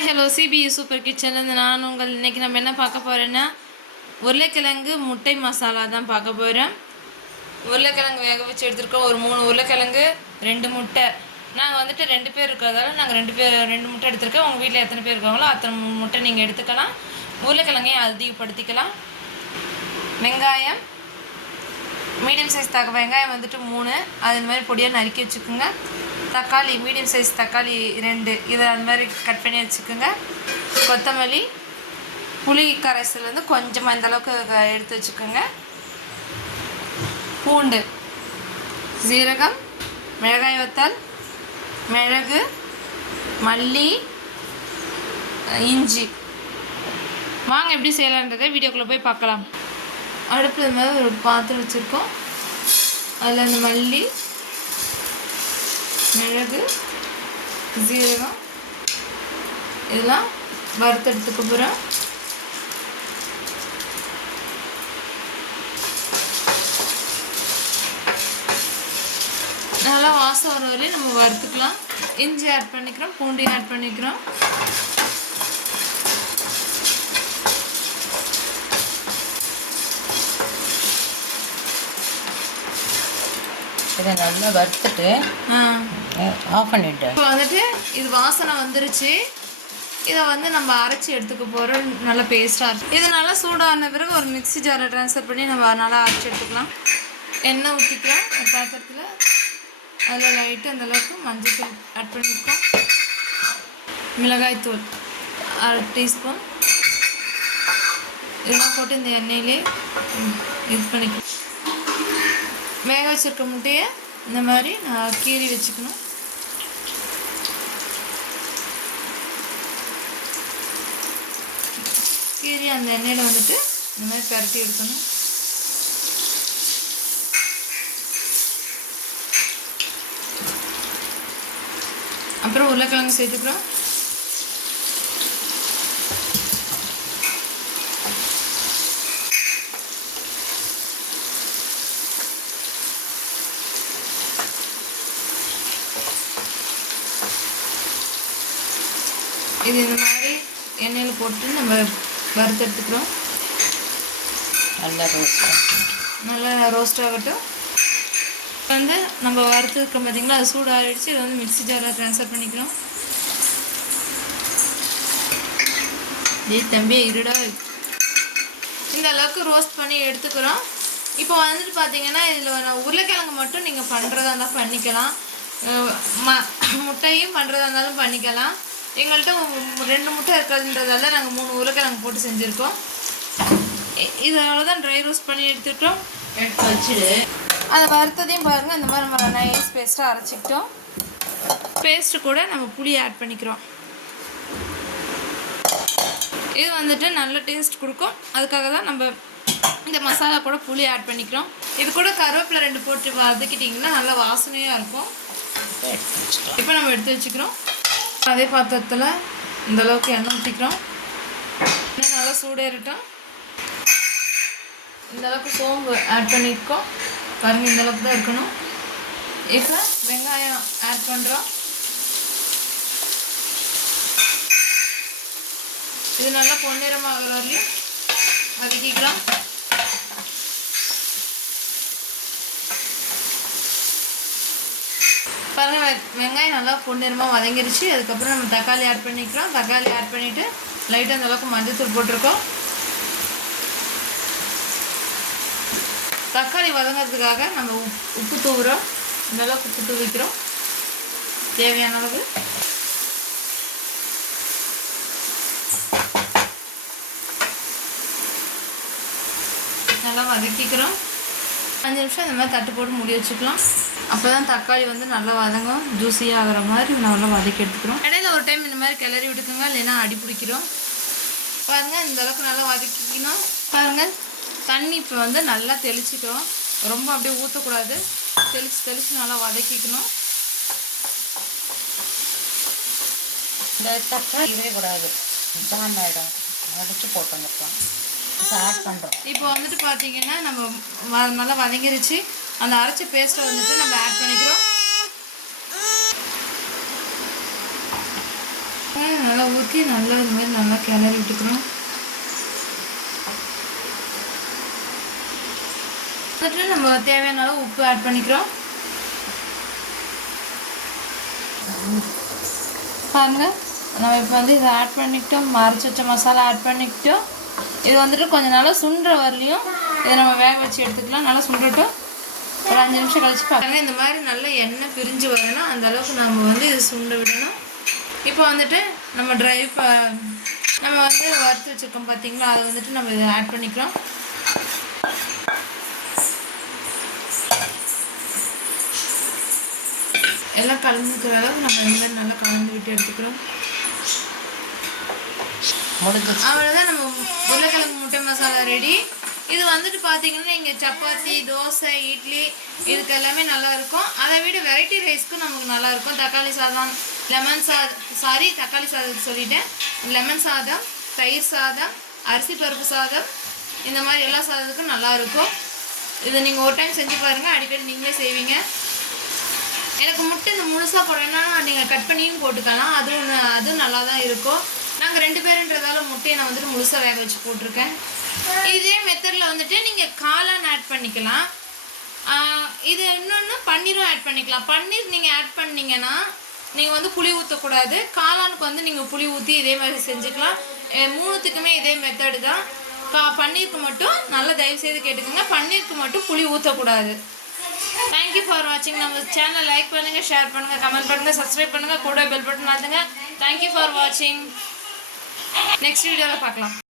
Hi hello CBE super கிச்சன்லேருந்து நான் உங்கள் இன்றைக்கி நம்ம என்ன பார்க்க போகிறோன்னா உருளைக்கிழங்கு முட்டை மசாலா தான் பார்க்க போகிறோம். உருளைக்கிழங்கு வேக வச்சு எடுத்துருக்கோம். ஒரு 3 உருளைக்கிழங்கு 2 முட்டை. நாங்கள் வந்துட்டு 2 பேர் இருக்கிறதால நாங்கள் 2 முட்டை எடுத்துருக்கோம். உங்கள் வீட்டில் எத்தனை பேர் இருக்காங்களோ அத்தனை முட்டை நீங்கள் எடுத்துக்கலாம். உருளைக்கிழங்கையும் அதிகப்படுத்திக்கலாம். வெங்காயம் மீடியம் சைஸ் வெங்காயம் வந்துட்டு 3, அது இந்த மாதிரி பொடியாக நறுக்கி வச்சுக்கோங்க. தக்காளி மீடியம் சைஸ் தக்காளி 2, இதை அந்த மாதிரி கட் பண்ணி வச்சுக்கோங்க. கொத்தமல்லி, புளி கரைசல் வந்து கொஞ்சமாக இந்தளவுக்கு எடுத்து வச்சுக்கோங்க. பூண்டு, சீரகம், மிளகாய் வத்தல், மிளகு, மல்லி, இஞ்சி. வாங்க எப்படி செய்யலான்றதை வீடியோக்குள்ளே போய் பார்க்கலாம். அடுப்பில் மேலே ஒரு பாத்திரம் வச்சுருக்கோம். அதில் அந்த மல்லி, மிளகு, ஜீரகம் இதெல்லாம் வறுத்தெடுத்துக்க போகிறோம். நல்லா வாசம் வர வரையும் நம்ம வறுத்துக்கலாம். இஞ்சி ஆட் பண்ணிக்கிறோம், பூண்டு ஆட் பண்ணிக்கிறோம். இதை நல்லா வறுத்துட்டு ஆஃப் பண்ணிவிட்டு இப்போ வந்துட்டு இது வாசனை வந்துருச்சு. இதை வந்து நம்ம அரைச்சி எடுத்துக்க போகிறோம். நல்லா பேஸ்ட்டாக இருக்கும். இது நல்லா சூடான பிறகு ஒரு மிக்ஸி ஜாரை ட்ரான்ஸ்ஃபர் பண்ணி நம்ம நல்லா அரைச்சி எடுத்துக்கலாம். எண்ணெய் ஊற்றிக்கலாம் ஒரு பாத்திரத்தில். அதில் லைட்டு அந்தளவுக்கு மஞ்சள் தூள் ஆட் பண்ணியிருக்கோம். மிளகாய்த்தூள் 1/2 டீஸ்பூன் இதெல்லாம் போட்டு இந்த எண்ணெயிலே இது பண்ணிக்கலாம். வேக வச்சுருக்க முட்டையை இந்த மாதிரி நான் கீறி வச்சுக்கணும். கீறி அந்த எண்ணெயில் வந்துட்டு இந்த மாதிரி பரட்டி எடுக்கணும். அப்புறம் உருளைக்கிழங்கு சேர்த்துக்கிறோம். இது இந்த மாதிரி எண்ணெயில் போட்டு நம்ம வறுத்தெடுத்துக்கிறோம். நல்லா ரோஸ்ட் ஆகட்டும். வந்து நம்ம வறுத்துருக்கோம் பார்த்தீங்களா, அது சூடு ஆகிடுச்சு. இதை வந்து மிக்ஸி ஜாரில் ட்ரான்ஸ்ஃபர் பண்ணிக்கிறோம். தம்பியை இருடா இந்த அளவுக்கு ரோஸ்ட் பண்ணி எடுத்துக்கிறோம். இப்போ வந்துட்டு பார்த்தீங்கன்னா இதில் உருளைக்கிழங்கு மட்டும் நீங்கள் பண்ணுறதா இருந்தால் பண்ணிக்கலாம், முட்டையும் பண்ணுறதா இருந்தாலும் பண்ணிக்கலாம். எங்கள்கிட்ட 2 முட்டை இருக்கிறதுன்றதால நாங்கள் 3 உருளைக்கிழங்கு போட்டு செஞ்சுருக்கோம். இது அவ்வளோதான். ட்ரை ரோஸ்ட் பண்ணி எடுத்துக்கிட்டோம். எடுத்து வச்சுட்டு அதை வறுத்ததையும் பாருங்கள். இந்த மாதிரி நம்ம நைஸ் பேஸ்ட்டாக அரைச்சிக்கிட்டோம். பேஸ்ட்டு கூட நம்ம புளி ஆட் பண்ணிக்கிறோம். இது வந்துட்டு நல்ல டேஸ்ட் கொடுக்கும். அதுக்காக தான் நம்ம இந்த மசாலா கூட புளி ஆட் பண்ணிக்கிறோம். இது கூட கருவேப்பிலை 2 போட்டு வதக்கிட்டிங்கன்னா நல்லா வாசனையாக இருக்கும். இப்போ நம்ம எடுத்து வச்சுக்கிறோம். அதே பாத்திரத்தில் இந்தளவுக்கு எண்ணெய் ஊற்றிக்கிறோம். இன்னும் நல்லா சூடேறிட்டோம். இந்தளவுக்கு சோம்பு ஆட் பண்ணியிருக்கோம். பாருங்கள், இந்தளவுக்கு தான் இருக்கணும். இப்போ வெங்காயம் ஆட் பண்ணுறோம். இது நல்லா பொன்னிறமாக வரையும் வதக்கிக்கலாம். பாருங்கள், வெங்காயம் நல்லா பொன்னிறமாக வதங்கிருச்சு. அதுக்கப்புறம் நம்ம தக்காளி ஆட் பண்ணிக்கிறோம். தக்காளி ஆட் பண்ணிவிட்டு லைட்டாக அந்தளவுக்கு மஞ்சள்தூள் போட்டிருக்கோம். தக்காளி வதங்கிறதுக்காக நம்ம உப்பு தூவுறோம். இந்தளவுக்கு உப்பு தூவிக்கிறோம் தேவையான அளவு. நல்லா வதக்கிக்கிறோம். 5 நிமிஷம் இந்த மாதிரி தட்டு போட்டு மூடி வச்சுக்கலாம். அப்போ தான் தக்காளி வந்து நல்லா வதங்கும். ஜூஸியாக ஆகிற மாதிரி நல்லா வதக்கி எடுத்துக்கிறோம். இடையில ஒரு டைம் இந்த மாதிரி கிளறி விட்டுக்கோங்க, இல்லைன்னா அடி பிடிக்கிறோம். பாருங்கள், இந்தளவுக்கு நல்லா வதக்கிக்கணும். பாருங்கள், தண்ணி இப்போ வந்து நல்லா தெளிச்சிட்டோம். ரொம்ப அப்படியே ஊற்றக்கூடாது. தெளித்து நல்லா வதக்கிக்கணும். இந்த தக்காளி கூடாது, ஆகிடும். அடித்து போட்டுருக்கலாம். ஆட் பண்ணுறோம். இப்போ வந்துட்டு பார்த்தீங்கன்னா நம்ம நல்லா வதங்கிருச்சு. அந்த அரைச்ச பேஸ்ட்டை வந்துட்டு நம்ம ஆட் பண்ணிக்கிறோம். தக்காளி நல்லா ஊற்றி நல்லா இது மாதிரி நல்லா கிளறி விட்டுக்கிறோம். வந்துட்டு நம்ம தேவையான அளவு உப்பு ஆட் பண்ணிக்கிறோம். பாருங்க, நம்ம இப்போ வந்து இதை ஆட் பண்ணிக்கிட்டோம், அரைச்சி வச்ச மசாலா ஆட் பண்ணிக்கிட்டோம். இது வந்துட்டு கொஞ்சம் நல்லா சுண்டுற வரலையும் இதை நம்ம வேக வச்சு எடுத்துக்கலாம். நல்லா சுண்டட்டும். ஒரு 5 நிமிஷம் கழிச்சு பாருங்க, இந்த மாதிரி நல்ல எண்ணெய் பிரிஞ்சு வரணும், அந்த அளவுக்கு நம்ம வந்து இது சுண்ட விடணும். இப்போ வந்துட்டு நம்ம நம்ம வந்து வறுத்து வச்சுருக்கோம் பார்த்தீங்களா, அதை வந்துட்டு நம்ம இதை ஆட் பண்ணிக்கிறோம். எல்லாம் கலந்துக்கிற அளவுக்கு நம்ம இந்த மாதிரி நல்லா கலந்து விட்டு எடுத்துக்கிறோம். அவ்வளோதான், நம்ம உருளைக்கிழங்கு முட்டை மசாலா ரெடி. இது வந்துட்டு பார்த்தீங்கன்னா இங்கே சப்பாத்தி, தோசை, இட்லி இதுக்கு எல்லாமே நல்லா இருக்கும். அதை விட வெரைட்டி ரைஸ்க்கும் நமக்கு நல்லா இருக்கும். தக்காளி சாதம், தக்காளி சாதம் சொல்லிட்டேன், லெமன் சாதம், தயிர் சாதம், அரிசி பருப்பு சாதம், இந்த மாதிரி எல்லா சாதத்துக்கும் நல்லா இருக்கும். இதை நீங்கள் ஒரு டைம் செஞ்சு பாருங்கள், அடிக்கடி நீங்களே செய்வீங்க. எனக்கு முட்டை இந்த முழுசாக போடணுன்னா நீங்கள் கட் பண்ணியும் போட்டுக்கலாம், அதுவும் நல்லா தான் இருக்கும். நாங்கள் 2 பேருன்றதால முட்டையை நான் வந்துட்டு முழுசாக வேக வச்சு போட்டிருக்கேன். இதே மெத்தடில் வந்துட்டு நீங்கள் காளான் ஆட் பண்ணிக்கலாம். இது இன்னொன்று பன்னீரும் ஆட் பண்ணிக்கலாம். பன்னீர் நீங்கள் ஆட் பண்ணிங்கன்னா நீங்கள் வந்து புளி ஊற்றக்கூடாது. காளானுக்கு வந்து நீங்கள் புளி ஊற்றி இதே மாதிரி செஞ்சுக்கலாம். 3த்துக்குமே இதே மெத்தடு தான். பன்னீருக்கு மட்டும் நல்லா தயவுசெய்து கேட்டுக்கோங்க, பன்னீருக்கு மட்டும் புளி ஊற்றக்கூடாது. தேங்க்யூ ஃபார் வாட்சிங். நம்ம சேனலை லைக் பண்ணுங்கள், ஷேர் பண்ணுங்கள், கமெண்ட் பண்ணுங்கள், சப்ஸ்கிரைப் பண்ணுங்கள், கூட பெல் பட்டன் அழுத்துங்க. தேங்க்யூ ஃபார் வாட்சிங். நெக்ஸ்ட் வீடியோவில் பார்க்கலாம்.